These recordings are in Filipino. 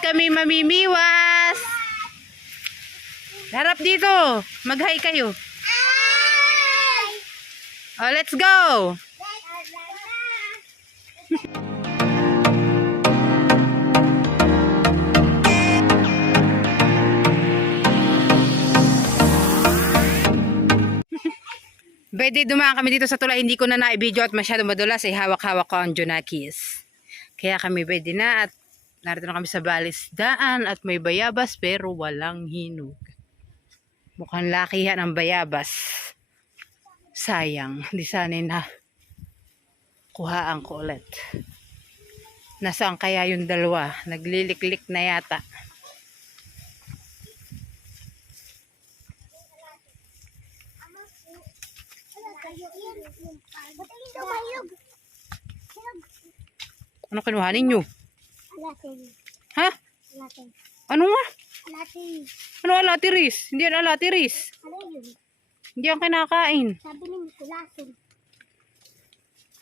kami mamimiwas. Harap dito. Mag-hi kayo. Oh, let's go. Pwede dumaan kami dito sa tulay. Hindi ko na na-video at masyado madulas. Hawak-hawak ko ang Junakis. Kaya kami pwede na at narito na kami sa balisdaan at may bayabas pero walang hinog. Mukhang lakihan ang bayabas. Sayang. Hindi sana na kuhaan ko ulit. Nasaan kaya yung dalawa? Nagliliklik na yata. Ano kinuha ninyo? Alatin. Ha? Alatin. Ano nga? Alatin. Ano alatiris? Hindi yan alatiris. Ano yun? Hindi yan kinakain. Sabi ni Mikulasin.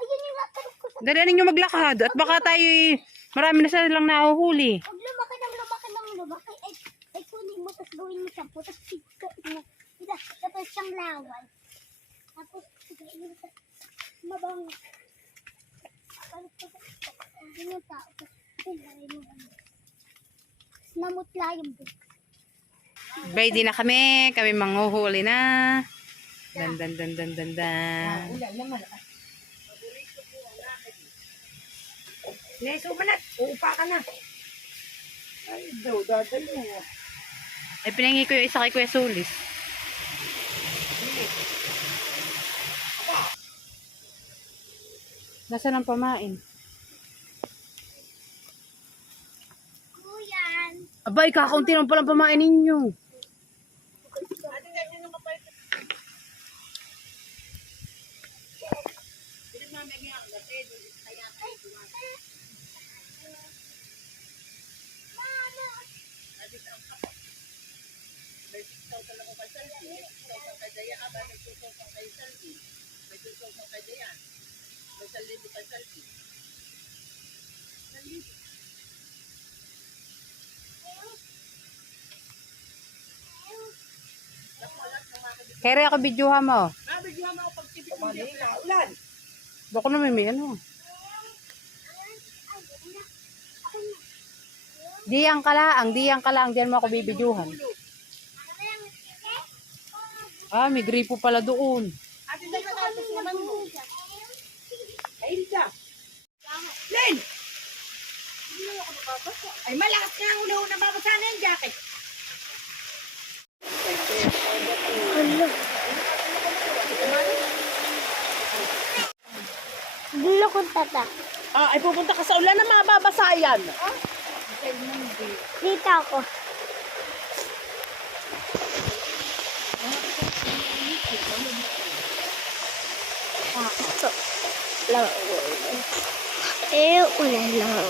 Ayun yung latin ko sa... Dali ninyo maglakad at baka tayo marami na silang nahuhuli. Pag lumaki ng lumaki, ay kunin mo, tapos gawin mo siyang putas, pigkain mo. Tapos siyang laway. Tapos, pigkain mo sa mabango. Hindi mo tao, tapos pigkain mo. Namutla yung buka. Ready na kami. Kami manghuhuli na. Dan. Ulan naman. Neso ba na? Uupa ka na. Ay, daw, dadal mo. Ay, pinangi ko yung isa kay Kuya Sulis. Nasaan ang pamain? Kuyan. Abay, kakaunti lang palang pamain ninyo. Kaya ako videohan mo. Manila, ulan. Bako na may ano. Diyang ka lang. Diyan mo ako bibidyohan. Ah, may gripo pala doon. Ate, dahil natapos naman mo. Ayun ka. Len! Ay, malakas ka ang una-una babasa na yung jacket. Gulo kong tata. Ay pupunta ka sa ulan na mababasa yan. Dito ako. Ito. Lang. Ulan lang.